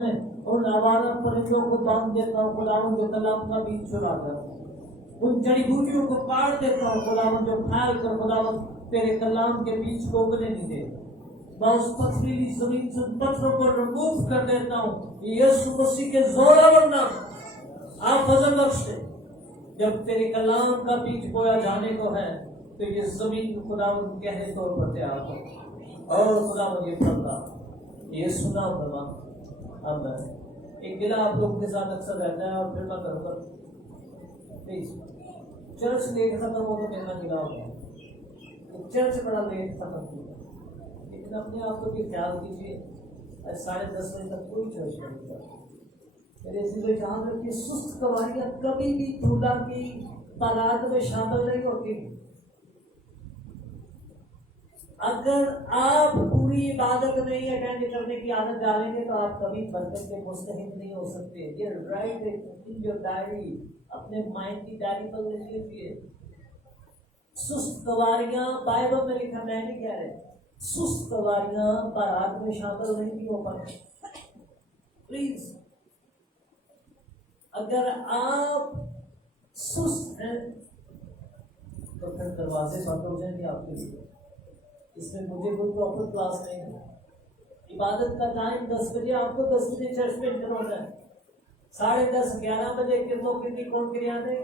उन आवारा परिंदों को बांध देता हूँ खुदावन जो कलाम का बीज चुराकर, उन जड़ी बूटियों को काट देता हूँ खुदावन जो फैल कर खुदावन तेरे कलाम के बीज को उगने नहीं दे। मैं उस पथरीली जमीन से पत्थरों को रिमूव कर देता हूँ। यीशु मसीह के जोरावर नाम आप फजल बख्शे। जब तेरे कलाम का बीज बोया जाने को है तो ये जमीन खुदावन गहरे तौर पर तैयार हो और खुदावन ये फलता ये सुना बना। अब एक गिला आप लोगों के साथ अक्सर रहता है और फिर मैं करूँगा प्लीज। चर्च लेट खत्म हो तो मेरा गिला हो गया, चर्च बड़ा लेट खत्म हुआ, लेकिन अपने आप को भी ख्याल कीजिए 10:30 बजे तक कोई चर्च नहीं होता। मेरे इसलिए ध्यान रखिए, सुस्त कवारियां कभी भी खुदा की तादाद में शामिल नहीं होती। अगर आप पूरी इबादत नहीं अटेंड करने की आदत डालेंगे तो आप कभी बरकत के मुस्तहिक नहीं हो सकते। ये राइट इन योर डायरी, अपने माइंड की डायरी पर लिख लीजिए। सुस्त कवारियां बाइबल में लिखा, मैं नहीं कह रहे, सुस्त कवारियां बारात में शामिल नहीं हो पाती। प्लीज, अगर आप सुस्त हैं तो फिर दरवाजे बंद हो जाएंगे आपके लिए। इसमें मुझे कोई प्रॉपर क्लास नहीं है। इबादत का टाइम 10 बजे, आपको 10 बजे चर्च में एंटर होना है। 10:30 11 बजे किरणों की कौन क्रिया नहीं,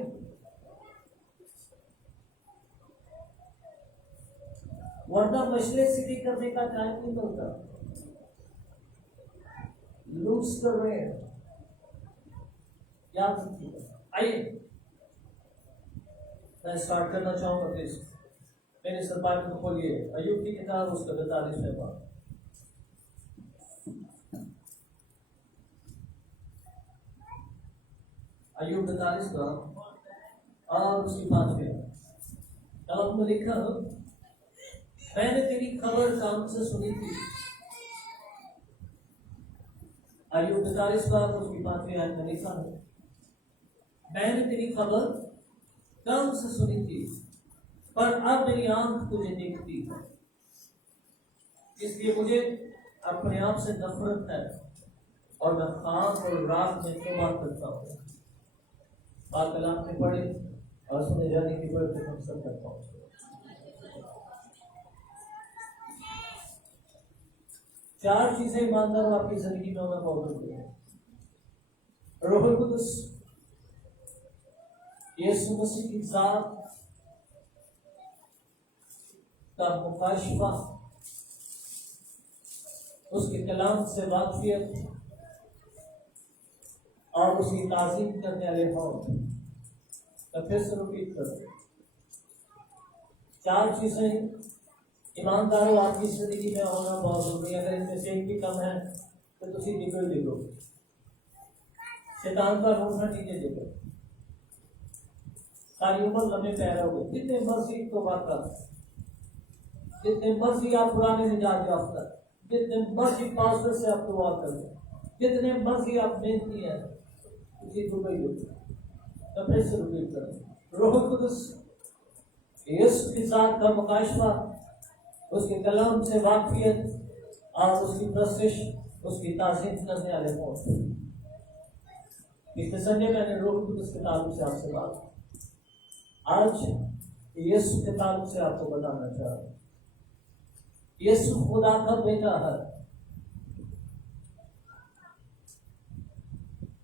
वरना मशले सीधी करने का टाइम नहीं मिलता। लूज कर रहे हैं, याद रखिए। आइए मैं स्टार्ट करना चाहूंगा। प्लीज मेरे सरपाल को खोलिए अय्यूब की किताब उसका 42वें बाब। अय्यूब 42 बाब और उसकी 5वें बाब में लिखा, मैंने तेरी खबर काम से सुनी थी। अय्यूब 42 बाब उसकी 5वें आयत में लिखा है, मैंने तेरी खबर काम से सुनी थी पर अब मेरी आंख तुझे देखती है, इसलिए मुझे अपने आप से नफरत है और मैं खाक और राख में तौबा करता हूँ। बात कलाम में पढ़े और सुने जाने की बढ़ते हम सब करता हूँ। चार चीजें ईमानदार आपकी जिंदगी में होना बहुत जरूरी है। रूहुल कुदस, यीशु मसीह की जात का मुकाशफा, उसके कलाम से वाक़ियत और उसकी ताज़ीम करने वाले मौत। फिर से रिपीट करो, चार चीजें ईमानदारों आपकी जिंदगी में होना बहुत जरूरी है। अगर इनमें से एक भी कम है तो तुम लिखो, शैतान का रोना नीचे देखो, सारी उम्र लंबे पैरोगे। जितने मर्जी तो बात कर, जितने मर्जी आप पुराने निजात याफ्ता, जितने मर्जी पास्टर से आप दुआ करें, जितने मर्जी आप मेहनती हैं, उसी दुबई तो फिर से रिपीट करें। रूहुल कुदस, यीशु की जात का मुकाशफा, उसके कलाम से वाक़ियत और उसकी प्रशिश, उसकी ताज़ीम करने वाले मौत। पिछले संडे मैंने रूहुल कुदस के ताल्लुक से आपसे बात, आज यीशु के ताल्लुक से आपको बताना चाह रहा हूं। यीशु खुदा का बेटा है।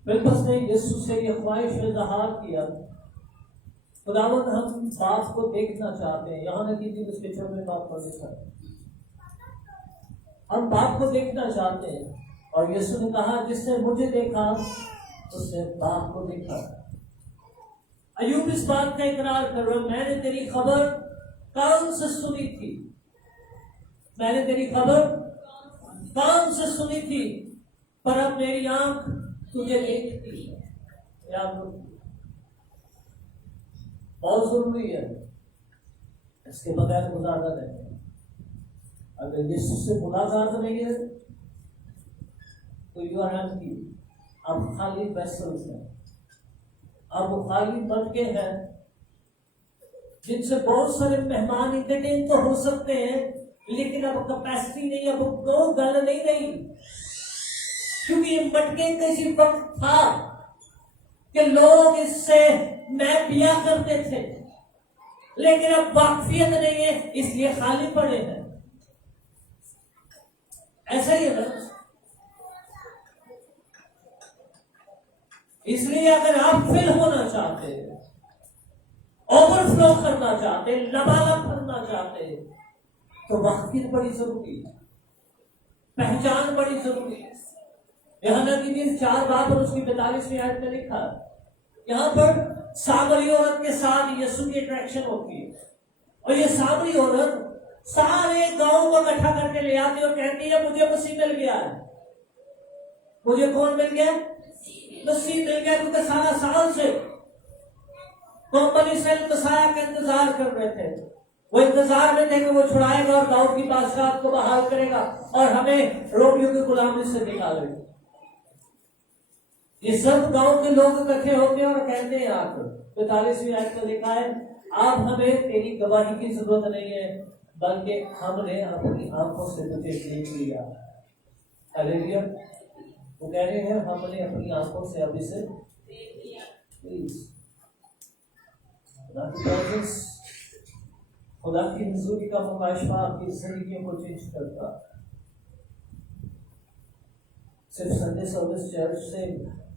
फिलिप्पस ने यीशु से यह ख्वाहिश इज़हार किया, खुदावंद हम बाप को देखना चाहते हैं। यहाँ नकी जी उसके 6वें बाप पर लिखा है, हम बाप को देखना चाहते हैं। और यीशु ने कहा, जिसने मुझे देखा उसने बाप को देखा। अय्यूब इस बात का इकरार कर रहा, मैंने तेरी खबर कान से सुनी थी, मैंने तेरी खबर कान से सुनी थी पर अब मेरी आंख तुझे देखती है। याद रखो, बहुत जरूरी है, इसके बगैर गुजारा नहीं है। अगर यीशु से मुलाकात नहीं है तो यू आर एम्प्टी, अब खाली वेसल्स हैं, अब वो खाली मटके हैं जिनसे बहुत सारे मेहमान इंटरटेन तो हो सकते हैं, लेकिन अब कैपेसिटी नहीं, अब वो गल नहीं रही। क्योंकि ये मटके किसी वक्त था कि लोग इससे मैं पिया करते थे, लेकिन अब वाकफियत नहीं है, इसलिए खाली पड़े हैं। ऐसा ही है ना? इसलिए अगर आप फिल होना चाहते हैं, ओवरफ्लो करना चाहते हैं, लबालब करना चाहते हैं, तो वाकफियत बड़ी जरूरी है, पहचान बड़ी जरूरी है। यहां नबी 4 बाब और उसकी 45वीं आयत में लिखा है, यहां पर सामरी औरत के साथ यीशु की अट्रैक्शन होती है, और ये सामरी औरत सारे गांव को इकट्ठा करके ले आती और कहती है मुझे मसीह मिल गया है। मुझे कौन मिल गया? मसीह मिल गया। क्योंकि 17 साल से इस्राएल मसीह का इंतजार कर रहे थे। वो इंतजार में थे कि वो छुड़ाएगा और दाऊद की बादशाहत को बहाल करेगा और हमें रोमियों की गुलामी से निकालेगा। ये सब गांव के लोग इकट्ठे होते हैं और कहते हैं, आप 45वीं आयत में लिखा है, आप हमें तेरी गवाही की जरूरत नहीं है, बल्कि हमने अपनी आंखों से तुझे देख लिया। हालेलुया। वो कह रहे हैं हमने अपनी आंखों से अभी से खुदा की हुजूरी का मुकाशफा आपकी जिंदगी को चेंज करता। सिर्फ संडे सर्विस चर्च से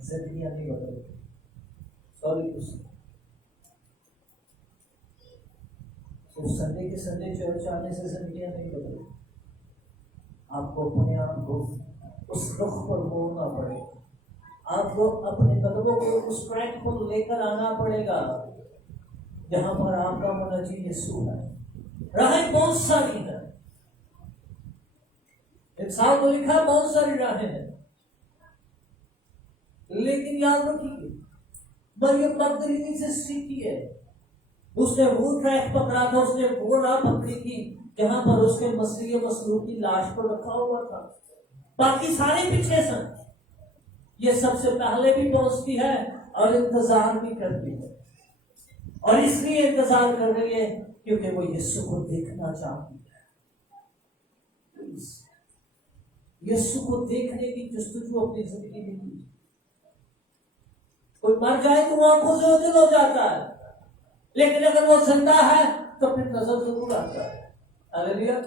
जिंदगी नहीं बदलती। सॉरी, तो संडे के संडे चर्च आने से जिंदगी नहीं बदलती। आपको अपने आप को उस रुख पर मोड़ना पड़ेगा। आपको अपने कदमों को उस ट्रैक पर लेकर आना पड़ेगा जहां पर आपका मुनजी यीशु है। राहें बहुत सारी है, इंसान को लिखा बहुत सारी राहें हैं, लेकिन याद रखिए मरियम मगदलीनी से सीखी है। उसने वो ट्रैक पकड़ा था, उसने वो राह पकड़ी थी जहां पर उसके मसीह मसलूब की लाश को रखा हुआ था। बाकी सारे पीछे सन। ये सबसे पहले भी पहुंचती है और इंतजार भी करती है, और इसलिए इंतजार कर रही है क्योंकि वो यीशु को देखना चाहती है। यीशु को देखने की जस्तजू अपनी जिंदगी में की। कोई मर जाए तो वो आंखों से ओझल हो जाता है, लेकिन अगर वो जिंदा है तो फिर नजर जरूर आता है। हालेलुया।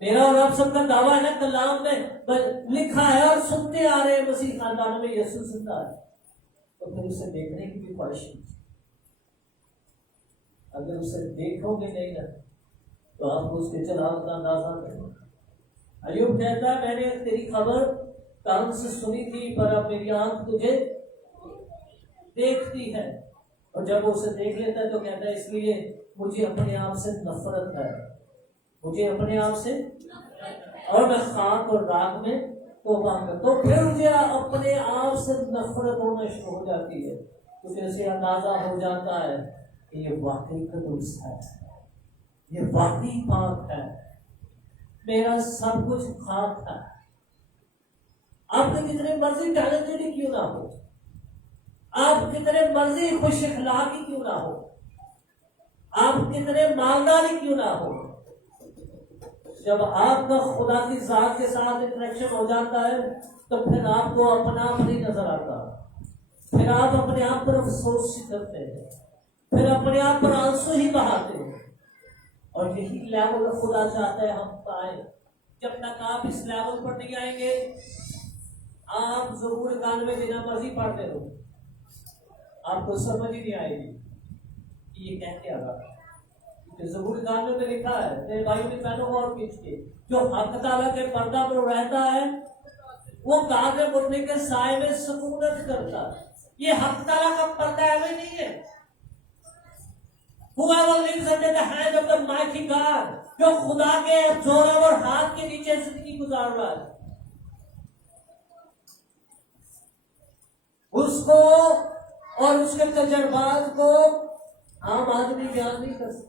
मेरा और आप सबका दावा है, कलाम में लिखा है और सुनते आ रहे हैं मसीह खानदान में यीशु जिंदा है, तो फिर उसे देखने की भी ख्वाहिश है। अगर उसे देखोगे नहीं ना तो आप उसके जलाल का अंदाजा करें। अय्यूब कहता है मैंने तेरी खबर कान से सुनी थी, पर अब मेरी आंख तुझे देखती है। और जब वो उसे देख लेता है तो कहता है इसलिए मुझे अपने आप से नफरत है, मुझे अपने आप से, और मैं खाक और राख में तौबा करता। तो फिर मुझे अपने आप से नफरत होना शुरू हो जाती है, क्योंकि उसे अंदाजा हो जाता है कि ये वाकई कदूस है, ये वाकई पाक है, मेरा सब कुछ खाक है। आपके कितने मर्जी टैलेंटेड क्यों ना हो, आप कितने मर्जी खुश इखलाकी क्यों ना हो, आप कितने मालदार क्यों ना हो, जब आपका खुदा की जात के साथ इंटरेक्शन हो जाता है तो फिर आपको अपना आप नहीं नजर आता, फिर आप अपने आप पर अफसोस करते हैं, फिर अपने आप पर आंसू ही बहाते हैं। और यही लेवल खुदा चाहता है हम पाए। जब तक आप इस लेवल पर नहीं आएंगे, आप ज़रूर गान में बिना मर्जी पढ़ते हो, आपको समझ ही नहीं आएगी कि ये क्या क्या रहा। ज़बूर गाने में लिखा है, मेरे भाई ने बहनों और खींच के, जो हक ताला के पर्दा पर रहता है वो कागे मुड़ने के साए में सुकूनत करता है। ये हक ताला का पर्दा है नहीं है। Whoever lives under the hand of the mighty God, जो खुदा के जोरावर हाथ के नीचे जिंदगी गुजार रहा है, उसको और उसके तजर्बात को आम आदमी बयान नहीं कर सकता।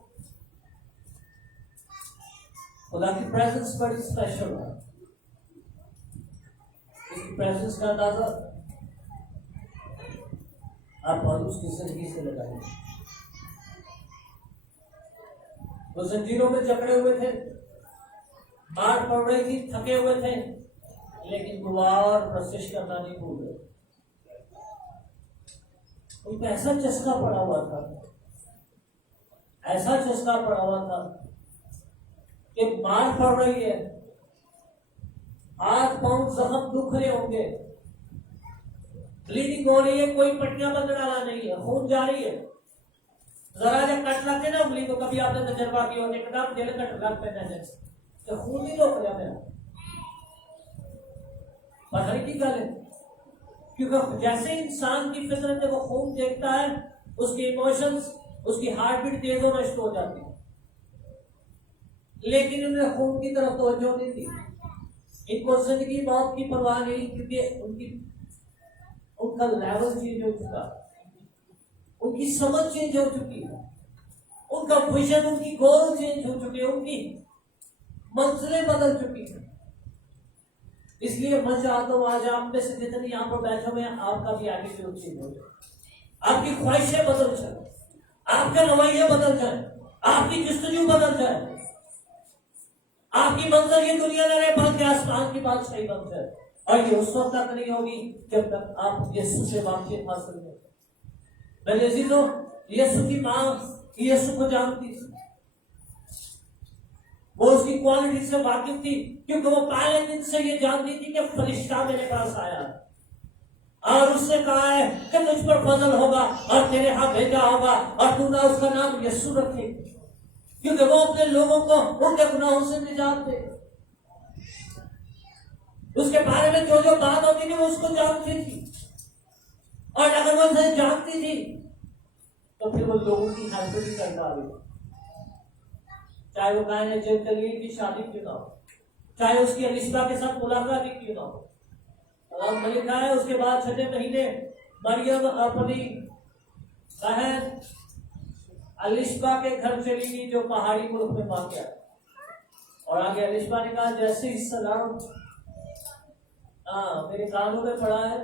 खुदा की प्रेजेंस बड़ी स्पेशल है। इसकी प्रेजेंस का अंदाजा आप पौलुस की जिंदगी से लगाइए। वो जंजीरों में जकड़े हुए थे, मार पड़ रही थी, थके हुए थे, लेकिन दुआ और प्रशिश करना नहीं भूले। उनको ऐसा चस्का पड़ा हुआ था, ऐसा चस्का पड़ा हुआ था कि मार पड़ रही है, हाथ पांव जख्म दुख रहे होंगे, ब्लीडिंग हो रही है, कोई पट्टियां बंधने वाला नहीं है, खून जारी है। जरा जब कट लगते ना उंगली को, कभी आपने तजर्बा किया होने कदम जेल कट लगते हैं तो खून नहीं रोक लिया मेरा पढ़ने की गल है। क्योंकि जैसे इंसान की फितरत है, वो खून देखता है, उसके इमोशंस, उसकी हार्ट बीट तेज होना शुरू हो जाती है। लेकिन उन्हें खून की तरफ तवज्जो नहीं दी, इनको जिंदगी मौत की परवाह नहीं, क्योंकि उनका लेवल चेंज हो चुका, उनकी समझ चेंज हो चुकी है, उनका विजन, उनकी गोल चेंज हो चुके, उनकी मंजिलें बदल चुकी है। इसलिए मैं चाहता हूं आज आप में से जितने यहाँ पर बैठे हुए हैं, आपका भी आगे चेंज हो जाए, आपकी ख्वाहिशें बदल जाए, आपके रवैये बदल जाए, आपकी जस्तजू बदल जाए, आपकी मंजिल ये दुनिया न रहे बल्कि आसमान की बात सही बन जाए। और ये उस वक्त तक नहीं होगी जब तक आप यीशु से वाकिफ हासिल नहीं। मेरे अजीजों, यीशु की मां यीशु को जानती थी, वो उसकी क्वालिटी से वाकिफ थी, क्योंकि वो पहले दिन से ये जानती थी कि फरिश्ता मेरे पास आया और उसने कहा है कि तुझ पर फजल होगा और तेरे हाथ भेजा होगा और तू ना उसका नाम यीशु रखे, क्योंकि वो अपने लोगों को उनके गुनाहों से निजात दे। उसके बारे में जो जो बात होती थी वो उसको जानती थी, और अगर वो उसे जानती थी तो फिर वो लोगों की हेल्प भी कर डाली, चाहे वो कायन जलील की शादी क्यों ना हो, चाहे उसकी अलिशबा के साथ मुलाकात ही क्यों ना हो। में लिखा है उसके बाद 6 महीने मरियम अपनी बहन अलिशबा के घर चली गई, जो पहाड़ी मुल्क में वाक़या। और आगे अलिशबा ने कहा, जैसे ही सलाम मेरे कानों में पड़ा है,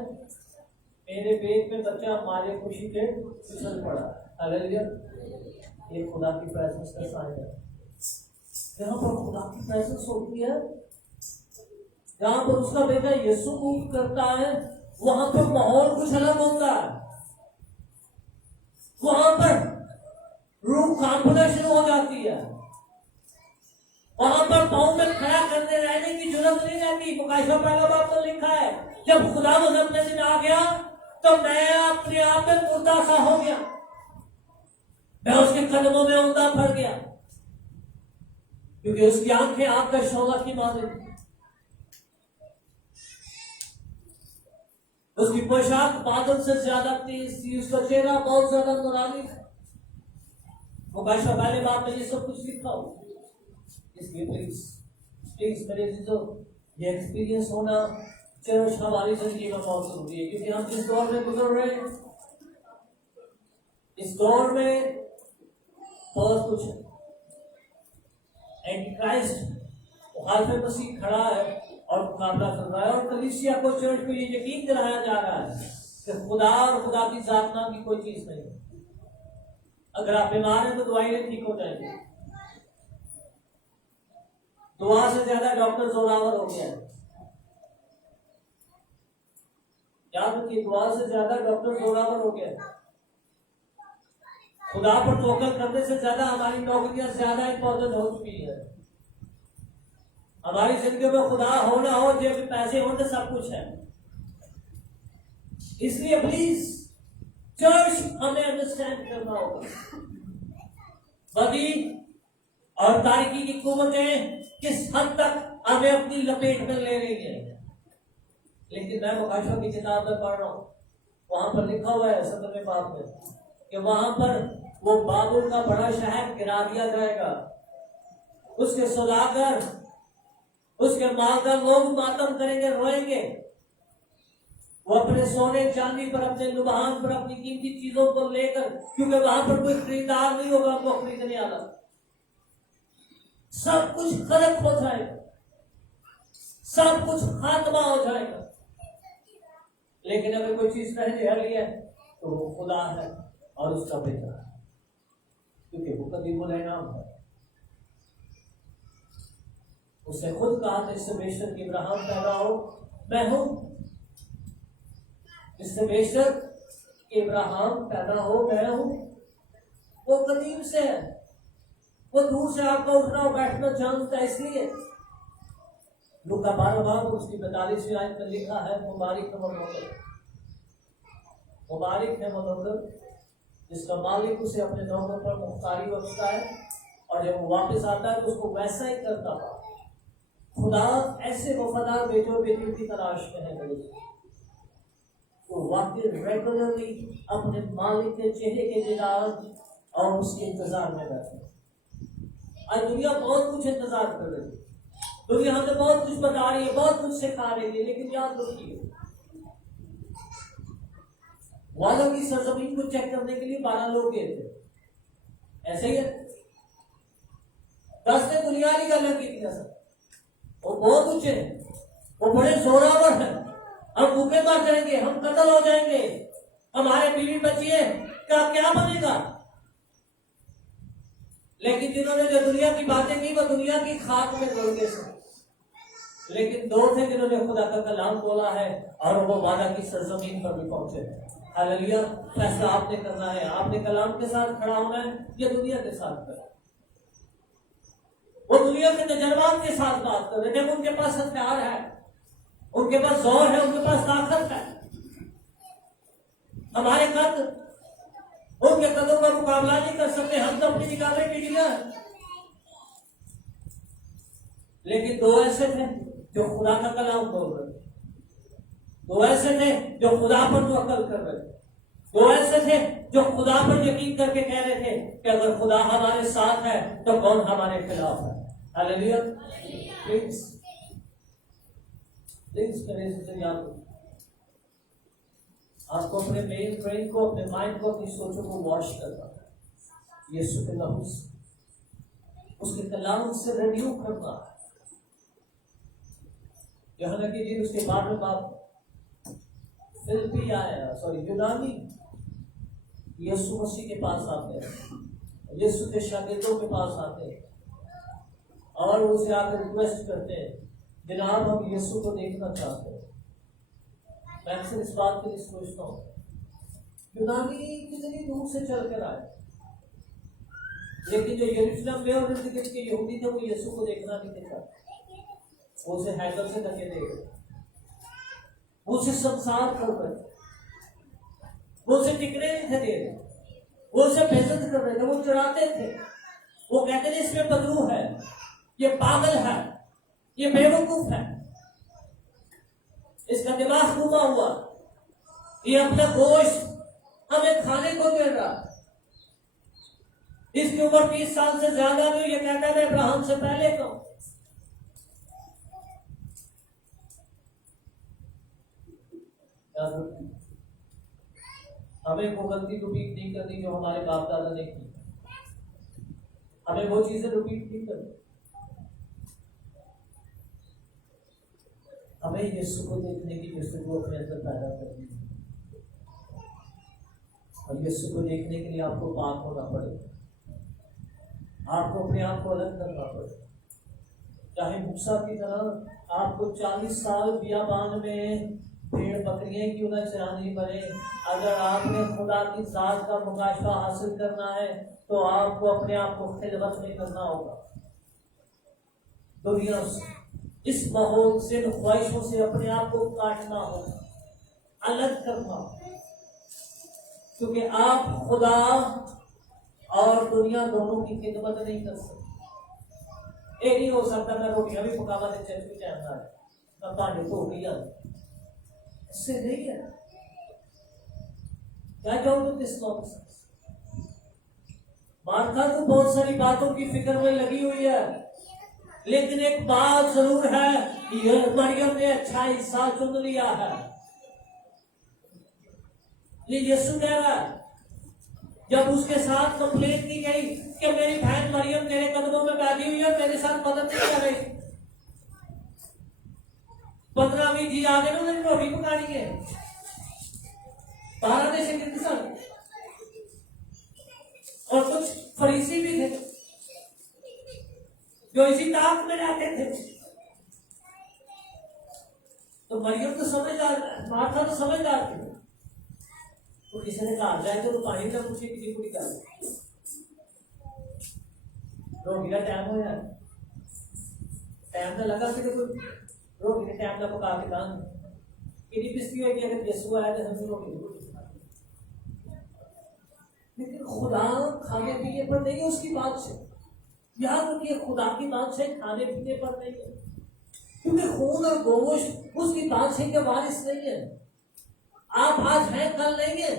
मेरे पेट में बच्चा हमारे खुशी से फिसल पड़ा। हालेलुया, ये खुदा की प्रेजेंस का साइन है। जहाँ पर खुदा की प्रेजेंस होती है, जहाँ पर उसका बेटा यीशु मूव करता है, वहां पर माहौल कुछ अलग होता है, वहां पर रूह कांपना शुरू हो जाती है, वहां पर पाँव में खड़ा करने रहने की जरूरत नहीं रहती। मुकाशा पहला बाप तो लिखा है, जब खुदा मुझे अपने दिन आ गया तो मैं अपने आप में मुर्दा सा हो गया, मैं उसके कदमों में उंधा पड़ गया, क्योंकि उसकी आंखें आपका शोला की माने, उसकी पोशाक बादल से ज्यादा तेज थी, उसका चेहरा बहुत ज्यादा नूरानी था। मुकाशा पहले बाप में ये सब कुछ लिखा हो। इसलिए प्लीज मेरे जो ये एक्सपीरियंस होना चर्च हमारी जिंदगी में बहुत जरूरी है, क्योंकि हम जिस दौर में गुजर रहे हैं, इस दौर में बहुत कुछ है। एंटीक्राइस्ट मुखालिफ मसीह खड़ा है और मुकाबला कर रहा है, और कलीसिया को, चर्च को ये यकीन दिलाया जा रहा है कि खुदा और खुदा की जात नाम की कोई चीज नहीं। अगर आप बीमार हैं तो दवाई में ठीक हो जाएंगे। दुआ से ज्यादा डॉक्टर जोरावर हो गया है, याद रखिए, दुआ से ज्यादा डॉक्टर जोरावर हो गया है। खुदा पर तवक्कुल करने से ज्यादा हमारी नौकरियां ज्यादा इंपॉर्टेंट हो चुकी है। हमारी जिंदगी में खुदा हो ना हो, जब पैसे हो तो सब कुछ है। इसलिए प्लीज चर्च हमें अंडरस्टैंड करना होगा, बदी और तारीकी की कुव्वतें किस हद तक हमें अपनी लपेट में ले रही है। लेकिन मैं मुकाशा की किताब में पढ़ रहा हूं, वहां पर लिखा हुआ है 17वें बाब में कि वहां पर वो बाबुल का बड़ा शहर गिरा दिया जाएगा, उसके सौदागर, उसके मालदार लोग मातम करेंगे, रोएंगे। वो अपने सोने चांदी पर, अपने लुभान पर, अपनी कीमती चीजों को लेकर, क्योंकि वहां पर कोई खरीदार नहीं होगा वो खरीदने वाला, सब कुछ खत्म हो जाएगा, सब कुछ खात्मा हो जाएगा। लेकिन अगर कोई चीज रहने वाली है तो वो खुदा है और उसका बेटा है, क्योंकि वो कदीमुल इनाम है। उसने खुद कहा था, इससे बेशक इब्राहिम पैदा हो मैं हूं। इससे बेशक इब्राहिम पैदा हो गया हूं, वो कदीम से है, वो दूर से आपका उठना और बैठना जानता है। इसलिए लूका 12 उसकी 42वीं आयत में लिखा है, मुबारक है वो नौकर जिसका मालिक उसे अपने नौकर पर मुख्तारी बख्शता है, और जब वो वापस आता है तो उसको वैसा ही करता था। खुदा ऐसे वफादार बेटों बेटियों की तलाश में है। वो वाकई रेगुलरली अपने मालिक के चेहरे के दीदार और उसके इंतजार में बैठे। आज दुनिया बहुत कुछ इंतजार कर रही है, दुनिया हमें बहुत कुछ बता रही है, बहुत कुछ सिखा रही है, लेकिन याद रखिए वालों की सरजमीन को चेक करने के लिए 12 लोग गए थे। ऐसे ही है, 10 ने बुनियादी गलत की थी। वो बहुत ऊंचे हैं, वो बड़े जोरावर हैं, हम भूखे मर जाएंगे, हम कत्ल हो जाएंगे, हमारे बीवी बच्चे का क्या बनेगा। लेकिन जिन्होंने जो दुनिया की बातें की वो दुनिया की खाक में डूब गए। लेकिन 2 थे जिन्होंने खुदा का कलाम बोला है और वो वादा की सरजमीन पर भी पहुंचे। हालेलुया। फैसला आपने करना है, आपने कलाम के साथ खड़ा होना है या दुनिया के साथ खड़ा। वो दुनिया के तजर्बात के साथ बात कर रहे थे, उनके पास हथियार है, उनके पास जोर है, उनके पास ताकत है। हमारे कद उनके कदों का मुकाबला नहीं कर सकते, हम तो अपनी निगाहें टिड़ियां हैं। लेकिन 2 ऐसे थे जो खुदा का कलाम बोल रहे थे, 2 ऐसे थे जो खुदा पर तवक्कल कर रहे थे, 2 ऐसे थे जो खुदा पर यकीन करके कह रहे थे कि अगर खुदा हमारे साथ है तो कौन हमारे खिलाफ है। हालेलुया। प्लीज मेरे से याद रखो, आपको अपने मेन ब्रेन को, अपने माइंड को, अपनी सोचों को वॉश करना है, यीशु के लहू से, उसके कलाम से रिन्यू करना है। यहाँ तक कि उसके बाद में बाप फिलिपी आया, यूनानी यीशु मसीह के पास आते हैं, यीशु के शागिर्दों के पास आते हैं और उसे आकर रिक्वेस्ट करते हैं, जनाब हम यीशु को देखना चाहते हैं। मैं अक्सर इस बात के लिए सोचता हूँ, यूनानी कितनी दूर से चल कर आए, लेकिन जो यरूशलेम में और इर्द गिर्द के यहूदी थे वो यीशु को देखना नहीं देखा, वो उसे हैकल से धके दे गए, वो उसे संसार कर रहे, वो उसे टिकने नहीं थे दे रहे, वो उसे बेइज्जत कर रहे थे, वो चढ़ाते थे, वो कहते थे इसमें बदरू है, ये पागल है, ये बेवकूफ है, इसका दिमाग घुमा हुआ, ये अपना गोश्त हमें खाने को दे रहा, इसकी उम्र 30 साल से ज्यादा नहीं, ये कहता है इब्राहिम से पहले का। हमें वो गलती रिपीट नहीं करनी जो हमारे बाप दादा ने की, हमें वो चीजें रिपीट नहीं करनी। हमें यीशु को देखने की जस्तु अपने अंदर पैदा करनी है, और यीशु को देखने के लिए आपको पाक होना पड़ेगा, आपको अपने आप को अलग करना पड़ेगा। चाहे मूसा की तरह आपको 40 साल बियाबान में भेड़ बकरियां क्यों न चरानी पड़े, अगर आपने खुदा की जात का मुकाशफा हासिल करना है तो आपको अपने आप को खिलवत में करना होगा, दुनिया से, इस माहौल से, ख्वाहिशों से अपने आप को काटना होगा, अलग करना, क्योंकि आप खुदा और दुनिया दोनों की खिदमत नहीं कर सकते। एक ही हो सकता मैं रोटियां भी पकावा दे चल जाता है, मैं पानी तो दिया, इससे नहीं है। क्या कहूँ इस नॉनसेंस, मार्था तो बहुत सारी बातों की फिक्र में लगी हुई है, लेकिन एक बात जरूर है, मरियम ने अच्छा हिस्सा चुन लिया है। ये यीशु कह रहा है, जब उसके साथ कंप्लेन की गई कि मेरी बहन मरियम तेरे कदमों में बैठी हुई है, मेरे साथ मदद नहीं कर रही, 15वीं जी आ गए उन्होंने रोटी पकानी है, 12 में से कितने साल, और कुछ फरीसी भी थे जो इसी ताक में रहते थे। तो मरियम तो समझदार, मार्था तो समझदार थी। तो किसी ने कहा जाए तो पानी का पूछे किसी को निकाल रोगी का टाइम हो यार, टाइम तो लगा कि कोई रोगी के टाइम का पका के दान कितनी पिस्ती है कि अगर यीशु आया तो हम रोगी को, लेकिन खुदा खाने पीने पर नहीं है उसकी बात से। याद रखिए खुदा की बात से खाने पीने पर नहीं है, क्योंकि खून और गोश्त उसकी बात से के वारिस नहीं है। आप आज हैं कल नहीं है,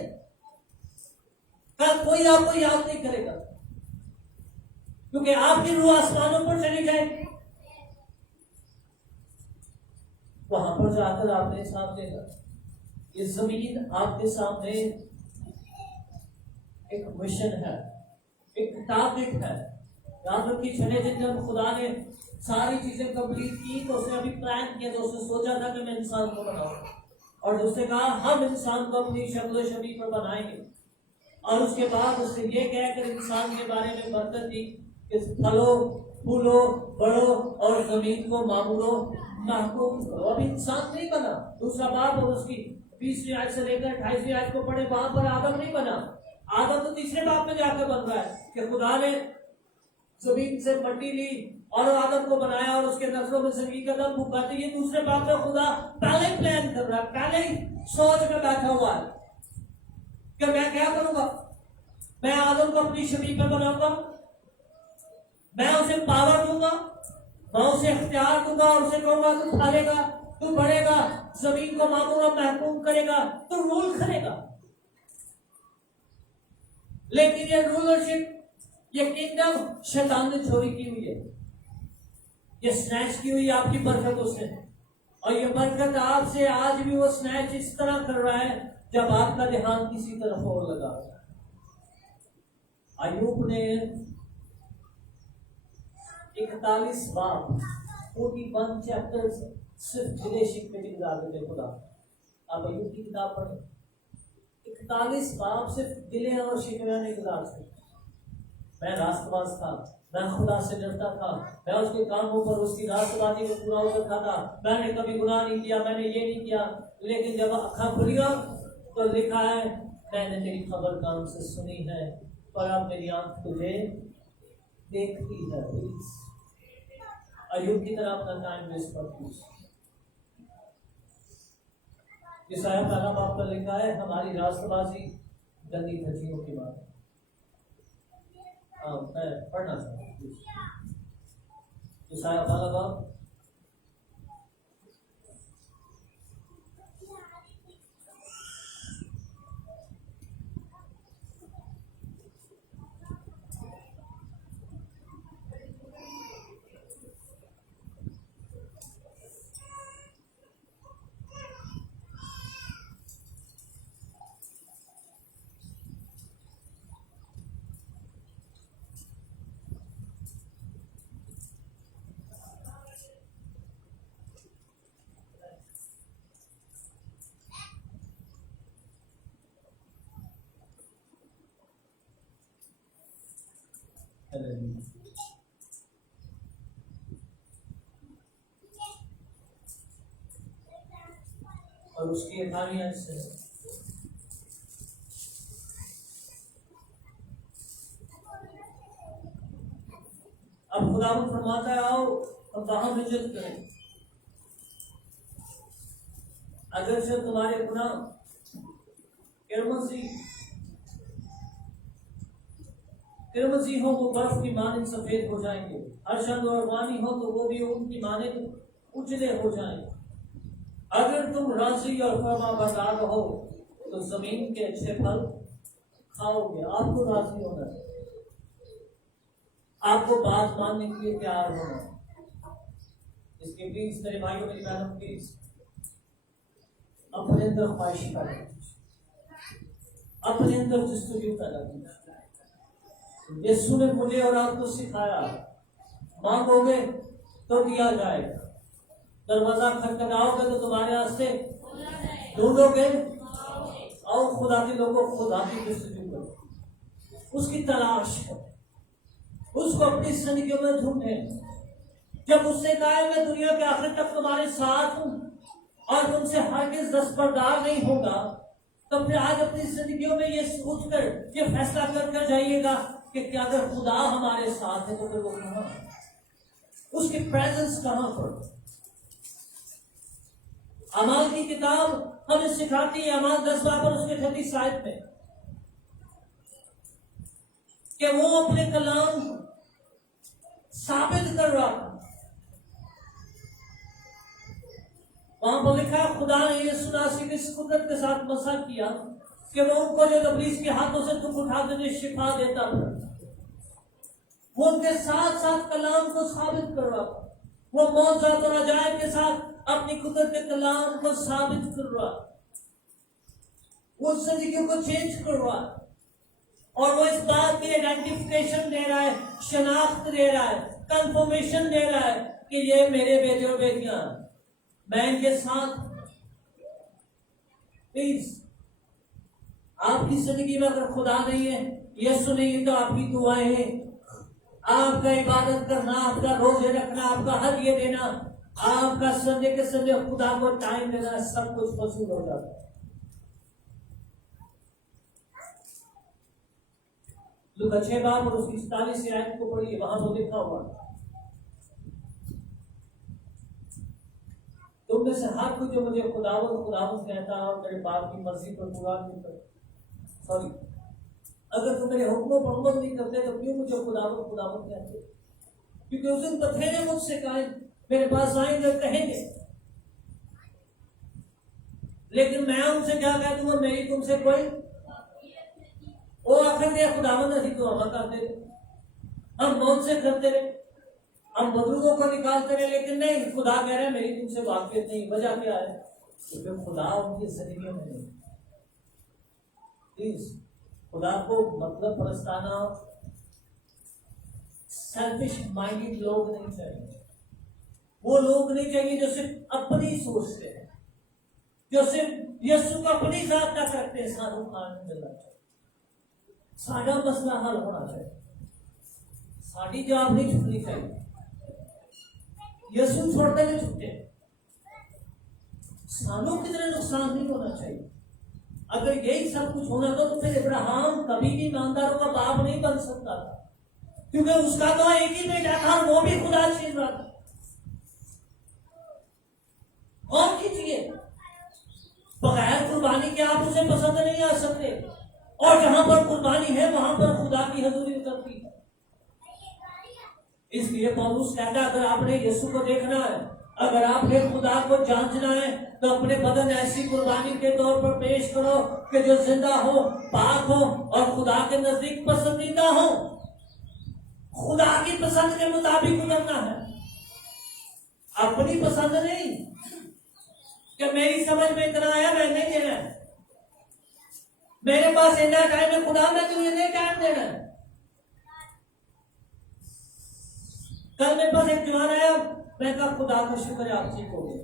कल कोई आपको याद नहीं करेगा, क्योंकि आपकी रूह आसमानों पर चली जाएगी। वहां पर जाकर आपने सामने ये जमीन आपके सामने एक मिशन है, एक टारगेट है। याद रखिए छठे दिन जब खुदा ने सारी चीजें कंप्लीट की तो उसने अभी प्लान किया, तो उसने सोचा था कि मैं इंसान को बनाऊंगा, और उसने कहा हम इंसान को अपनी शक्ल शबीह पर बनाएंगे। और उसके बाद उसने ये कहकर इंसान के बारे में बरकत दी कि फलो फूलो बढ़ो और जमीन को मामूलो महकूम करो। अब इंसान नहीं बना, दूसरा बाप और उसकी 20वीं आयत से लेकर 28वीं आयत को पढ़े, वहां पर आदम नहीं बना। आदम तो तीसरे बाप में जाकर बन रहा है कि खुदा ने जमीन से मट्टी ली और आदम को बनाया और उसके नस्लों में जिंदगी का दम फूंका। तो ये दूसरे बाप में खुदा पहले ही प्लान कर रहा है, पहले ही सोच में बैठा हुआ है कि मैं क्या करूंगा, मैं आदम को अपनी शबीह पे बनाऊंगा, मैं उसे पावर दूंगा, मैं उसे इख्तियार दूंगा और उसे कहूंगा तू फलेगा, तू बढ़ेगा, जमीन को मामूला महकूम करेगा, तू रूल करेगा। लेकिन ये रूलरशिप, ये किंगडम शैतान ने चोरी की हुई है, ये स्नैच की हुई आपकी बरकत उसने, और ये बरकत आपसे आज भी वो स्नैच इस तरह कर रहा है जब आपका ध्यान किसी तरफ और लगा। अय्यूब ने 41 बाब 41 चैप्टर सिर्फ गिले शिकवे के गुजार देते खुदा। आप अय्यूब की किताब पढ़ें, 41 बाब सिर्फ गिले और शिकवे नहीं गुजार सकते। मैं रास्तबाज था, मैं खुदा से डरता था, मैं उसके कामों पर उसकी रास्तबाजी को पूरा उतरता था, मैंने कभी गुनाह नहीं किया, मैंने ये नहीं किया। लेकिन जब अखा खुलिया तो लिखा है मैंने तेरी खबर कान से सुनी है, पर अब मेरी आंख तुझे देखती है। प्लीज अय्यूब की तरह अपना टाइम वेस्ट मत कीजिए। ईसाया पहला बाप पर लिखा है हमारी रास्तबाजी गंदी धज्जियों की बात। मैं पढ़ना चाहता हूँ ईसाया पहला बाप और उसकी 18वीं आयत से अब खुदा फरमाता है आओ अब वहां हिजरत करें। अगर से तुम्हारे गुनाह किरमजी हो वो बर्फ की मानिंद सफेद हो जाएंगे, अरशद और वानी हो तो वो भी उनकी मानिंद उजले हो जाएंगे। अगर तुम राजी और फरमा बरदार हो तो जमीन के अच्छे फल खाओगे। आपको राजी होना है, आपको बात मानने के लिए तैयार होना है। इसके प्लीज मेरे भाइयों मेरी बहनों प्लीज अपने अंदर ख्वाहिशी पैदा कीजिए, अपने अंदर जस्तजू पैदा कीजिए। यीशु ने मुझे और आपको सिखाया मांगोगे तो दिया जाएगा, दरवाजा खटखटाओगे तो तुम्हारे रास्ते ढूंढोगे। और खुदा के लोगों खुदा की जस्तजू करो, उसकी तलाश करो, उसको अपनी जिंदगी में ढूंढे। जब उससे कहा है मैं दुनिया के आखिर तक तुम्हारे साथ हूं, और तुमसे हरगिज़ दस्तबरदार नहीं होगा, तो फिर आज अपनी जिंदगियों में ये सोचकर ये फैसला कर जाइएगा कि क्या अगर खुदा हमारे साथ है तो फिर वो कहाँ है, उसकी प्रेजेंस कहाँ पर। अमाल की किताब हमें सिखाती है, अमाल 10 बाब और उसके 36 आयत में, कि वो अपने कलाम साबित कर रहा था। वहां पर लिखा है खुदा ने यीशु मसीह की कुदरत के साथ मसा किया कि वो उनको जो इब्लीस के हाथों से दुख उठाते थे शिफा देता था। वो उनके साथ साथ कलाम को साबित कर रहा था। वो मौजूद और अजायब के साथ अपनी कुदरत के कलाम को साबित कर रहा, वो जिंदगियों को चेंज कर रहा, और वो इस बात की आइडेंटिफिकेशन दे रहा है, शनाख्त दे रहा है, कंफर्मेशन दे रहा है कि ये मेरे बेटे और बेटियां, मैं इनके साथ। प्लीज, आपकी जिंदगी में अगर खुदा नहीं है, यीशु नहीं है, तो आपकी दुआएं हैं, आपका इबादत करना, आपका रोजे रखना, आपका हदिये देना, आपका संडे के संडे खुदा को टाइम देना, सब कुछ वसूल हो जाता है। लूका 6 बाब और उसकी 47 आयत को पढ़िए, वहां पर लिखा हुआ, तुम में से हर कोई जो मुझे खुदावंद कहता है और मेरे बाप की मर्जी पर पूरा नहीं करता, सॉरी, अगर तुम मेरे हुक्मों पर अमल नहीं करते तो क्यों मुझे खुदावंद कहते? क्योंकि उस दिन बथेरे मुझसे कहे, मेरे पास आएंगे कहेंगे, लेकिन मैं उनसे क्या कह दूंगा, मेरी तुमसे कोई, वो आखिर दिया खुदावंद नहीं तो हम करते थे, हम मौत से करते रहे, हम बुजुर्गों को निकालते रहे, लेकिन नहीं, खुदा कह रहे हैं मेरी तुमसे वाकियत नहीं। वजह क्या है? क्योंकि खुदा उनकी जिंदगी में नहीं। प्लीज, खुदा को मतलब परस्ताना, सेल्फिश माइंडेड लोग नहीं चाहिए। वो लोग नहीं चाहिए जो सिर्फ अपनी सोचते हैं, जो सिर्फ यीशु को अपनी जात का करते हैं। साधु खान मिलना चाहिए, सारा मसला हल होना चाहिए, साड़ी जवाब नहीं छुटनी चाहिए। यीशु छोड़ते हुए छुट्टे, सालों की तरह नुकसान नहीं होना चाहिए। अगर यही सब कुछ होना तो फिर इब्राहिम कभी भी ईमानदारों का बाप नहीं बन सकता था, क्योंकि उसका तो एक ही बेटा था, वो भी खुदा छीन रहा था। और कीजिए, बगैर कुर्बानी के आप उसे पसंद नहीं आ सकते, और जहां पर कुर्बानी है वहां पर खुदा की हजूरी उतरती है। इसलिए पौलुस कहता है, अगर आपने यीशु को देखना है, अगर आपने खुदा को जांचना है, तो अपने बदन ऐसी कुर्बानी के तौर पर पेश करो कि जो जिंदा हो, पाक हो और खुदा के नजदीक पसंदीदा हो। खुदा की पसंद के मुताबिक उतरना है, अपनी पसंद नहीं कि मेरी समझ में इतना आया मैं नहीं देना है, मेरे पास इतना टाइम है, खुदा मैं तुझे नहीं टाइम देना है। कल मेरे पास एक जवान आया, मैं कहा खुदा का शुक्र है आप ठीक हो गए,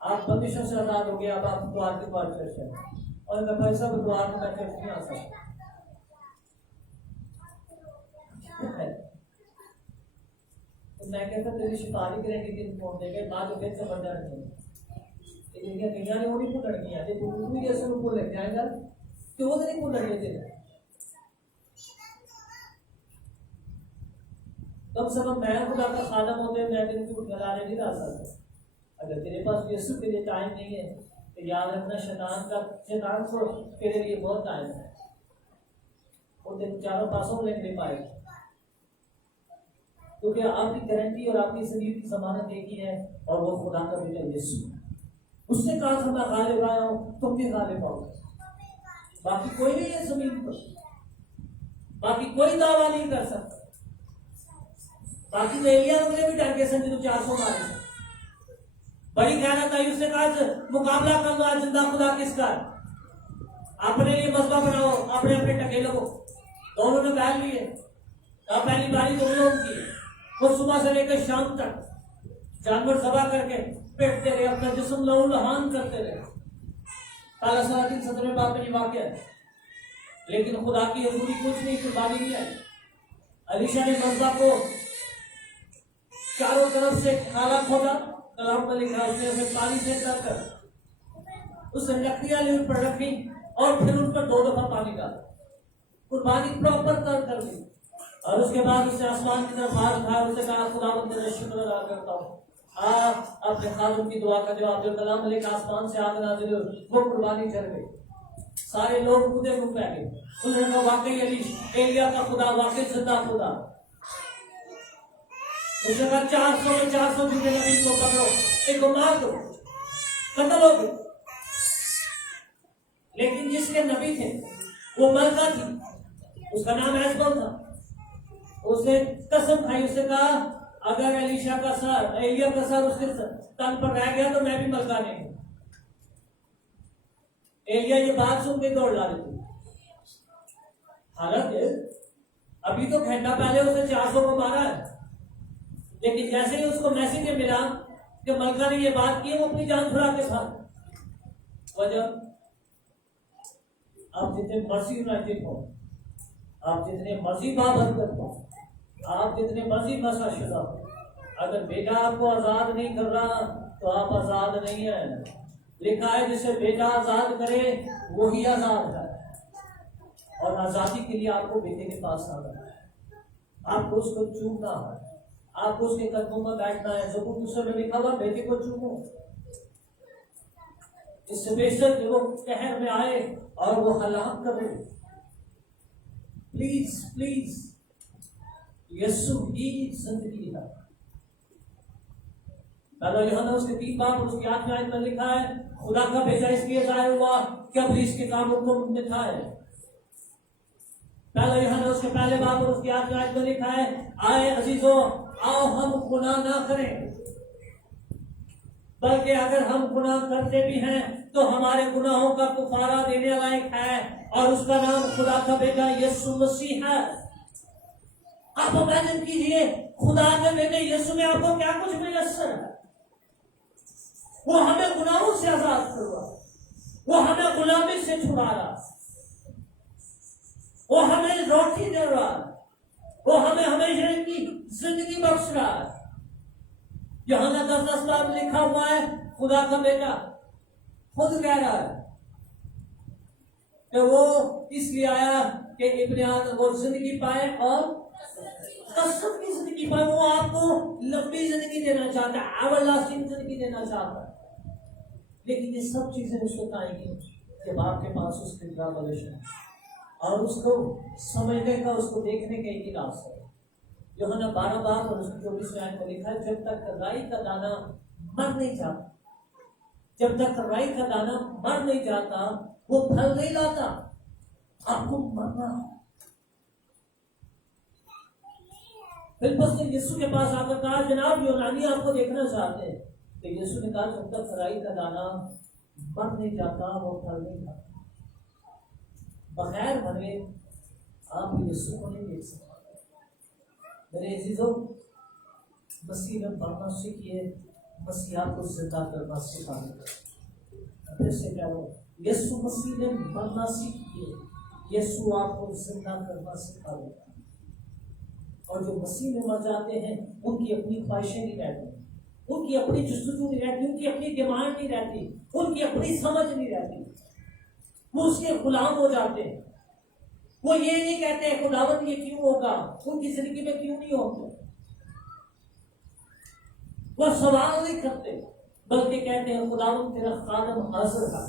आप बंदिशों से आजाद हो गए, अब आप द्वार के पास चर्च है। और मैं भाई साहब द्वार में मैं चर्च नहीं आ सकता। तो मैं कहता तेरी शिफारी करेंगे दिन फोन देंगे, बाद में फिर से बढ़ जाने कहीं वो नहीं भूल लड़कियां तू जैसे वो भूल लग जाएगा, तो वो नहीं भूल लड़के तेरे, कम से कम मैं खुदा का खादम होते मैं तेरे झूठ गलाने नहीं डाल सकता। अगर तेरे पास यीशु के लिए टाइम नहीं है तो याद रखना, शैतान को तेरे लिए बहुत टाइम है, वो तेरे चारों पासों में नहीं पाएगा, क्योंकि आपकी गारंटी और आपकी जिंदगी की जमानत एक ही है, और वो खुदा का बेटा यीशु। उसने कहा था मैं गालिब आया हूं, तुम भी गालिब आओ, बाकी कोई नहीं है जमीन पर, बाकी कोई दावा नहीं कर सकता। बाकी तो एलिया ने भी डर के समझे 400 मारे, बड़ी ख्याल आई, उसने कहा मुकाबला कर लो, जिंदा खुदा किसका, अपने लिए मसबा बनाओ, अपने अपने टके लगो। दोनों ने बैल लिए, पहली बारी दोनों लोगों की, वो सुबह से लेकर शाम तक जानवर सभा करके पेटते रहे, अपना जिस्म लहू लहान करते रहे। ताला सलातीन 17वें बाब में वाक्य है, लेकिन खुदा की हजूरी कुछ नहीं, कुर्बानी नहीं आई। अलीशा ने मसबा को चारों तरफ से खाला खोदा, कलाम में लिखा उसने उसे पानी से कर उसने लकड़ियां ली उन पर रखी और फिर उन पर 2 दफा पानी डाला, कुर्बानी प्रॉपर कर दी। और उसके बाद उसने आसमान की तरफ हाथ उठाया, उसने कहा खुदावंद तेरा शुक्र अदा करता हूँ। आप अपने खादम की दुआ का जवाब जो कलाम मलिक आसमान से आग नाज़िल हुई वो कुर्बानी चढ़ गई। सारे लोग मुझे मुंह पै गए। उन्होंने कहा वाकई एलिया का खुदा वाकई जिंदा खुदा। उसने कहा 400 में 400 झूठे नबी को पकड़ो, एक को मार दो, कत्ल हो गए। लेकिन जिसके नबी थे वो मलका थी, उसका नाम एजबल था। उसने कसम खाई, उसने कहा अगर एलिया का सर उसके तन पर रह गया तो मैं भी मलका नहीं हूं। एलिया ये बात सुन के दौड़ ला रही थी। हालांकि अभी तो घंटा पहले उसने 400 को मारा है, लेकिन जैसे ही उसको मैसेज मिला कि मलका ने ये बात की, वो अपनी जान छुड़ा के भाग। वजह आप जितने मर्जी यूनाइटेड हो, आप जितने मर्जी बाबरकत हो, आप जितने मर्जी मसाशुदा हो, अगर बेटा आपको आजाद नहीं कर रहा तो आप आजाद नहीं है। लिखा है जिसे बेटा आजाद करे वही आजाद है, और आजादी के लिए आपको बेटे के पास आना है, आपको उसको चूमना है, आपको उसके कदमों में बैठना है। जो दूसरे में लिखा हुआ बेटे को चूमो। इससे बेशक कि वो कहर में आए और वो हलाक करे। प्लीज प्लीज, यीशु ही जिंदगी है। पहला यूहन्ना उसके 3 बाब और उसकी 8 आयत में लिखा है खुदा का भेजा इसलिए जाहिर हुआ कि अब इसके कामों को दिखाए। पहला यूहन्ना उसके पहले बाब और उसकी 8 आयत में लिखा है आए अजीजों आओ हम गुनाह ना करें, बल्कि अगर हम गुनाह करते भी हैं तो हमारे गुनाहों का कुफारा देने लायक है और उसका नाम खुदा का बेटा यीशु मसीह है। आप इमेजिन कीजिए खुदा के बेटे यीशु में आपको क्या कुछ मिलस्सर है। वो हमें गुनाहों से आजाद कर रहा, वो हमें गुलामी से छुड़ा रहा, वो हमें रोटी दे रहा, वो हमें हमेशा की जिंदगी बख्श रहा है। यूहन्ना 10:10 में लिखा हुआ है खुदा का बेटा खुद कह रहा है कि वो इसलिए आया कि इब्ने आदम वो जिंदगी पाए और कसम की जिंदगी पाए। वो आपको लंबी जिंदगी देना चाहता है, एवरलास्टिंग जिंदगी देना चाहता है। लेकिन ये सब चीजें उसको आएंगी जब आपके पास उसके रिवलेशन और उसको समझने का, उसको देखने का एक ही रास्ता है। यूहन्ना 12 बाब और उसकी 24 आयत में लिखा है जब तक राई का दाना मर नहीं जाता, जब तक राई का दाना मर नहीं जाता वो फल नहीं लाता, आपको मरना है। फिलिप्पुस ने यीशु के पास आकर कहा जनाब यूनानी आपको देखना चाहते हैं। तो यीशु ने कहा जब तक राई का दाना मर नहीं जाता वो फल नहीं खाता। बगैर मरे आप यीशु को नहीं देख सकते। मेरे अजीजों, मसीह में मरना सीखिए, मसीह आपको जिंदा करना सिखाएगा। फिर से कह रहा हूं, यीशु मसीह में मरना सीखिए, यीशु आपको जिंदा करना सिखाएगा। और जो मसीह में मर जाते हैं उनकी अपनी ख्वाहिशें नहीं रहती, उनकी अपनी जुस्तजू नहीं रहती, उनकी अपनी डिमांड नहीं रहती, उनकी अपनी समझ नहीं रहती। वो उसके गुलाम हो जाते हैं। वो ये नहीं कहते हैं खुदावंद ये क्यों होगा, उनकी जिंदगी में क्यों नहीं होगा। वो सवाल नहीं करते बल्कि कहते हैं खुदावंद तेरा खादम हाजिर है।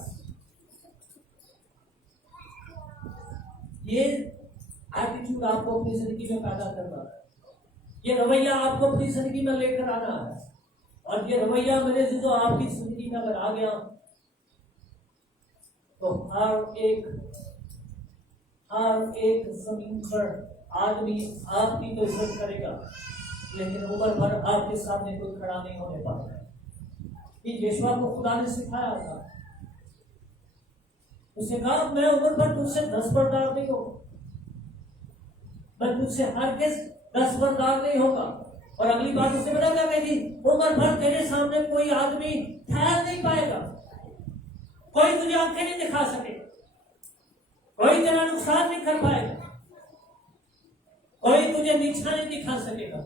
ये एटीट्यूड आपको अपनी जिंदगी में पैदा करना है, ये रवैया आपको अपनी जिंदगी में लेकर आना है। और ये रवैया मेरे जो आपकी जिंदगी में अगर आ गया तो हर एक जमीन पर आदमी आपकी तो इज्जत करेगा, लेकिन उम्र भर आपके सामने कोई खड़ा नहीं होने पाता। ये यीशु को खुदा ने सिखाया था। उसने कहा मैं उम्र भर तुझसे 10 बरदार नहीं होगा, मैं तुझसे हरगिज़ 10 बरदार नहीं होगा। और अगली बात उससे बता क्या कही, उम्र भर तेरे सामने कोई आदमी ठहर नहीं पाएगा, कोई तुझे आंखें नहीं दिखा सकेगा, कोई तेरा नुकसान नहीं कर पाएगा, कोई तुझे नीचा नहीं दिखा सकेगा।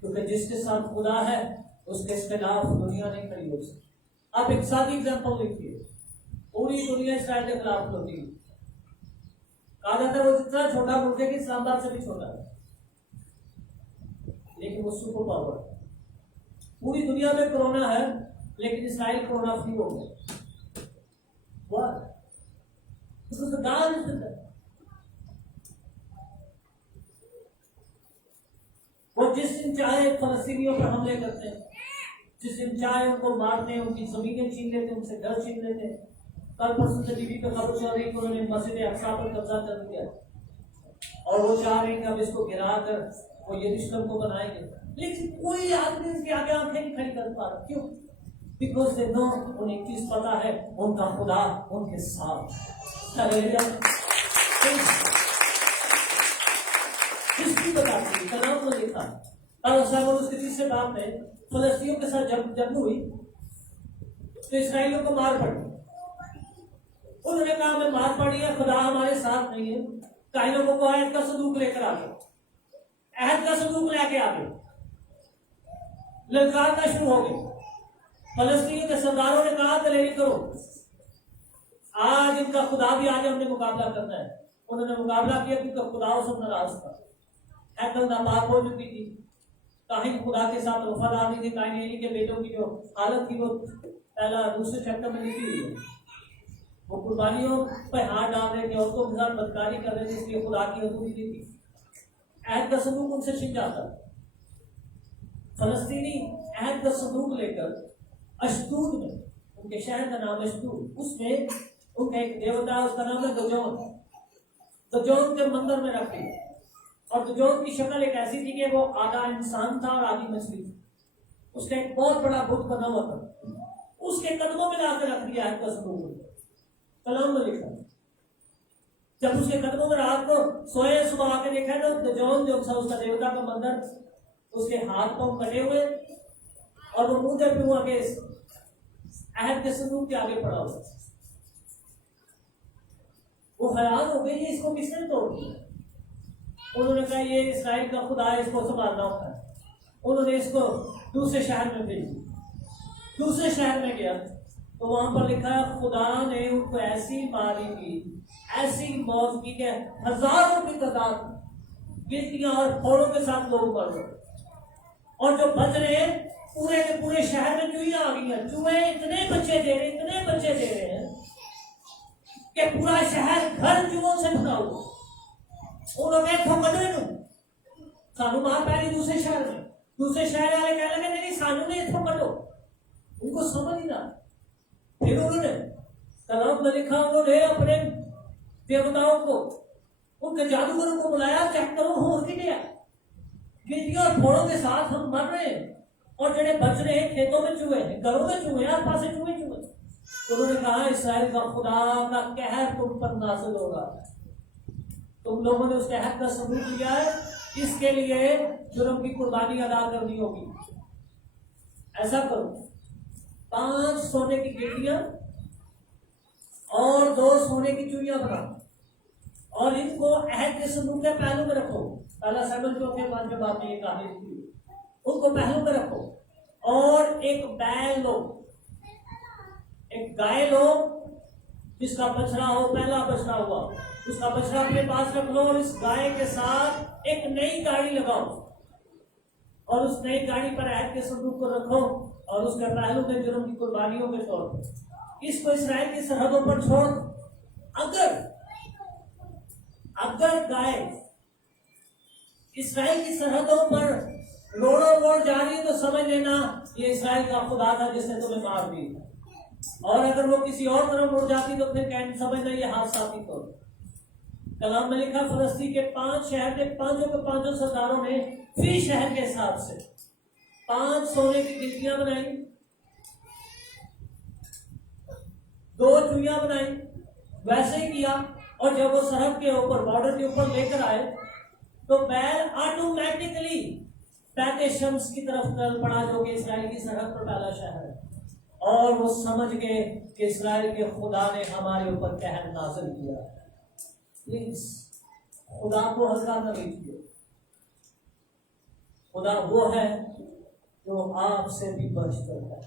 क्योंकि जिसके साथ खुदा है उसके खिलाफ दुनिया नहीं खड़ी हो सकती। आप एक सादी एग्जाम्पल देखिए, पूरी दुनिया इसराइल के खिलाफ होती है। कहा जाता है वो जितना छोटा मुल्क है कि इस्लामाबाद से भी छोटा है, लेकिन वो सुपर पावर। पूरी दुनिया में कोरोना है, लेकिन इसराइल कोरोना फ्री हो गया। वो जिस दिन चाहे फलस्तीनियों पर हमले करते हैं, जिस दिन चाहे उनको मारते हैं, उनकी जमीनें छीन लेते हैं, उनसे घर छीन लेते हैं। कल परसों से टीवी पे खबर चल रही है कि उन्होंने मस्जिद अक्सा पर कब्जा कर दिया और वो चाह रहे हैं कि अब इसको गिरा कर वो यरूशलेम को बनाएंगे, लेकिन कोई आदमी इसके आगे आंखें नहीं खड़ी कर पा रहा। क्यों? बिकॉज दे नो, उन्हें एक चीज पता है, उनका खुदा उनके साथ। हिस्ट्री बताती है, कलाम में लिखा और उसके तीसरे बात में फलस्तीनियों के साथ जंग हुई तो इसराइलियों को मार पड़ी। उन्होंने कहा हमें मार पड़ी है, खुदा हमारे साथ नहीं है। कायनों को अहद का संदूक लेकर आ गए, अहद का संदूक लेके आ गए, ललकारना शुरू हो गई। फलस्तीन के सरदारों ने कहा तैयारी करो, आज इनका खुदा भी आज हमने मुकाबला करना है। उन्होंने मुकाबला किया क्योंकि खुदा सब नाराज था। हैकल नापाक हो चुकी थी, काहिन खुदा के साथ वफादार नहीं थे। काहिन के बेटों की जो हालत थी वो पहला दूसरे चैप्टर में लिखी हुई है। वो कुर्बानियों पर हाथ डाल रहे थे, औरतों के साथ बदकारी कर रहे थे, इसलिए खुदा की हजूरी दी थी। अहद का संदूक उनसे छिन जाता। फलस्तीनी अहद का संदूक लेकर अशदूद में, उनके शहर का नाम अशदूद, उसमें उनका एक देवता उसका नाम है दजोन, दजोन के मंदिर में रख दिया। और दजोन की शक्ल एक ऐसी थी कि वो आधा इंसान था और आधी मछली थी। उसका एक बहुत बड़ा बुत बना हुआ था, उसके कदमों में लाकर रख दिया अहद का संदूक। कलाम में लिखा, जब उसके कदमों में रात को सोए, सुबह आके देखा तो दजोन जो था उसका देवता का मंदिर, उसके हाथ पांव कटे हुए और वो मुंह पे हुआ के अहद के संदूक के आगे पड़ा हुआ। वो हैरान हो गई, इसको किसने तोड़ दिया? उन्होंने कहा ये इस्राइल का खुदा है, इसको संभालना होता है। उन्होंने इसको दूसरे शहर में भेज दिया। दूसरे शहर में गया तो वहां पर लिखा खुदा ने उनको ऐसी मारी की, ऐसी मौत की कि हजारों की तादाद गिनतियां और फोड़ों के साथ लोग मर गए। और जो बच रहे पूरे के पूरे शहर में चूहियां आ गई हैं। चूहे इतने बच्चे दे रहे, इतने बच्चे दे रहे हैं कि पूरा शहर घर चूहों से भरा हुआ। उन्होंने सानू मार पै रही दूसरे शहर में। दूसरे शहर वाले कहने लगे नहीं सानू ने इथों कटो, उनको समझ ही ना। फिर उन्होंने कलाम में लिखा, उन्होंने अपने देवताओं को, उनके जादूगरों को बुलाया, चेक करो हो कि नहीं, गिनतियों और फोड़ों के साथ हम मर रहे हैं और जड़े बच रहे हैं खेतों में चूहे हैं, घरों में चूहे हैं, आसपास चूहे चूहे। उन्होंने कहा इस्राइल का खुदा का कहर तुम पर नाज़िल होगा, तुम लोगों ने उस कहर का सबूत लिया है, इसके लिए जुर्म की कुर्बानी अदा करनी होगी। ऐसा करो, 5 सोने की गिट्टियां और 2 सोने की चूड़ियां बनाओ और इनको अहद के संदूक के पहलू में रखो। पहला सैमुएल 4:5 बात में ये कहानी लिखी है। उनको पहलू में रखो और एक बैल लो, एक गाय लो जिसका बछड़ा हो, पहला बछड़ा हुआ, उसका बछड़ा अपने पास रख लो और इस गाय के साथ एक नई गाड़ी लगाओ और उस नई गाड़ी पर अहद के संदूक को रखो और उसके पहलू में जुर्म की कुर्बानियों में छोड़। इसको इस्राइल की सरहदों पर छोड़। अगर गाय इस्राइल की सरहदों पर रोड़ों रोड़ जा रही है तो समझ लेना ये इस्राइल का खुदा था जिसने तुम्हें मार दिया। और अगर वो किसी और तरफ मुड़ जाती तो फिर कहने समझना ये हादसा थी। तो कलाम में लिखा फलस्तीन के 5 शहर के 5 के 5 सरदारों ने फिर शहर के हिसाब से 5 सोने की गिट्टियां बनाई, 2 चूड़ियां बनाई, वैसे ही किया। और जब वो सरहद के ऊपर बॉर्डर के ऊपर लेकर आए तो बैल ऑटोमेटिकली बैत शम्स की तरफ चल पड़ा जो कि इस्राइल की सरहद पर पहला शहर है। और वो समझ गए कि इस्राइल के खुदा ने हमारे ऊपर कहर नाज़िल किया। प्लीज खुदा को हल्का न लीजिए। खुदा वो है जो आपसे भी बढ़कर है।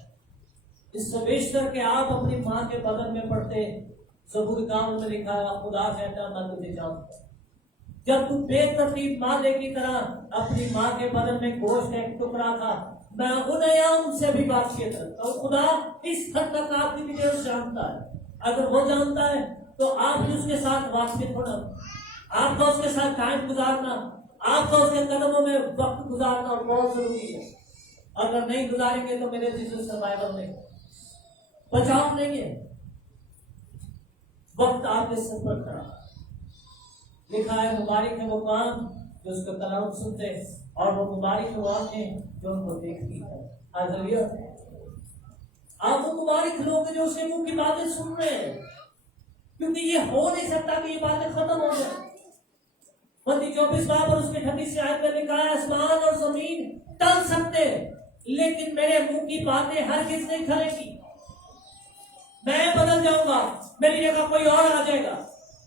इससे बेशतर के आप अपनी माँ के बदन में पड़ते। ज़बूर गाँव में लिखा है, खुदा कहता मैं तुझे जानता। जब तू बेतरतीब मादे की तरह अपनी माँ के बदन में गोश्त एक टुकड़ा था, मैं उन से भी बातचीत करता हूँ। खुदा इस हद तक आपकी डिटेल्स जानता है। अगर वो जानता है तो आप भी उसके साथ बातचीत होना, आपको उसके साथ टाइम गुजारना, आपको उसके कदमों में वक्त गुजारना बहुत जरूरी है। अगर नहीं गुजारेंगे तो मेरे जीसस सर्वाइवल में बचाव नहीं है। वक्त आपके सर पर खड़ा। लिखा है, मुबारक है वो कान जो उसका कलाम सुनते और वो मुबारक है वो आंखें जो उनको देखती है। हालेलुया। आप वो मुबारक लोग जो उसके मुंह की बातें सुन रहे हैं, क्योंकि ये हो नहीं सकता कि ये बातें खत्म हो जाए। मत्ती 24 बाब और उसके 38 आयत में लिखा है, आसमान और जमीन टल सकते लेकिन मेरे मुंह की बातें हरगिज़ नहीं टलेंगी। मैं बदल जाऊंगा, मेरी जगह कोई और आ जाएगा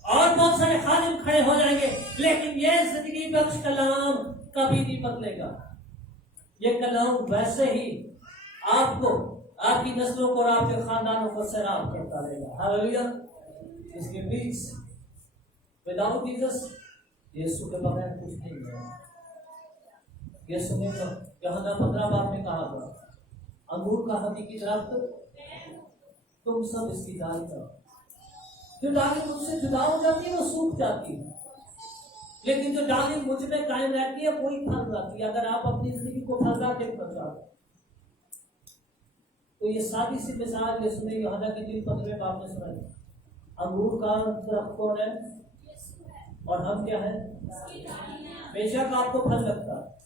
और बहुत सारे खादिम खड़े हो जाएंगे, लेकिन ये जिंदगी बख्श कलाम कभी नहीं बदलेगा। ये कलाम वैसे ही आपको, आपकी नस्लों को और आपके खानदानों को सैराब करता रहेगा। हालेलुया। इसके बीच विदाउट जीसस, यीशु के बगैर कुछ नहीं है। यीशु ने यूहन्ना 15 बाब में कहा था, अंगूर का हकीकी दरख्त तुम सब इसकी डाल करो। जो डाली मुझसे जुदा हो जाती है वो सूख जाती है, लेकिन जो डाली मुझ में कायम रहती है वही फल लाती है। अगर आप अपनी जिंदगी को फलदार देखना चाहते तो ये सादी सी मिसाल यीशु ने यूहन्ना के 3:15 बाब में सुनाई। अंगूर का दरख्त कौन है और हम क्या है? बेशक आपको फल लगता है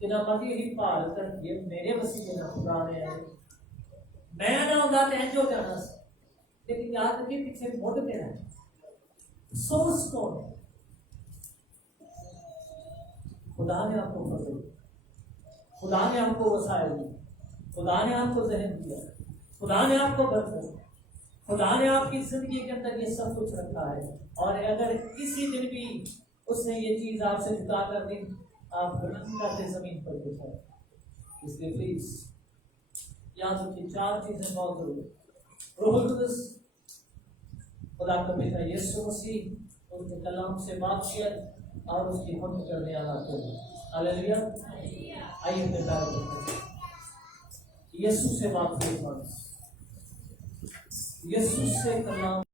कि ना मती ही पाल कर ये मेरे वसीले ना खुदा ने है, मैं ना उदाते हैं जो जाना, लेकिन याद रखिए पीछे मोड़ के है सोर्स कौन है? खुदा ने आपको फजल, खुदा ने आपको वसाइल दी, खुदा ने आपको जहन दिया, खुदा ने आपको बरकत, खुदा ने आपकी जिंदगी के अंदर ये सब कुछ रखा है। और अगर किसी दिन भी उसने ये चीज आपसे जुदा कर दी, आप करते जमीन पर गिर जाए। इसलिए प्लीज याद रखिए 4 चीजें बहुत जरूरी। रूहुल कुद्दूस, खुदा का बेटा यीशु मसीह, उनके कलाम से बातचीत और उसकी हम करने वाला कोई। हालेलुया। आइए अपने पैरों पर यीशु से बात करें, यीशु से कलाम